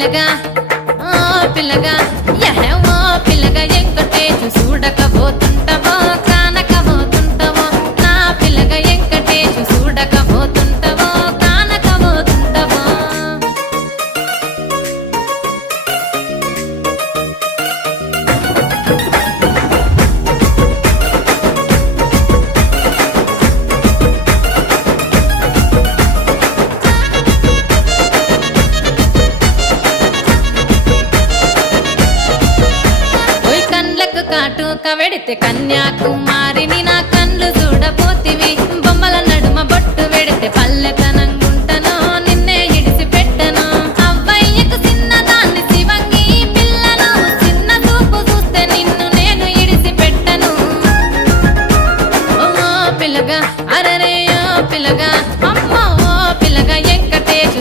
పిల్లగా ఓ పిల్లగా యహో పిల్లగా వెంకటేశు చూడకపోతుంటవో కానకపోతుంటవో నా పిల్లగా వెంకటేశు చూడకపోతుంటవో కానకపోతుంటవో కాటుక వెడితే కన్యాకుమారి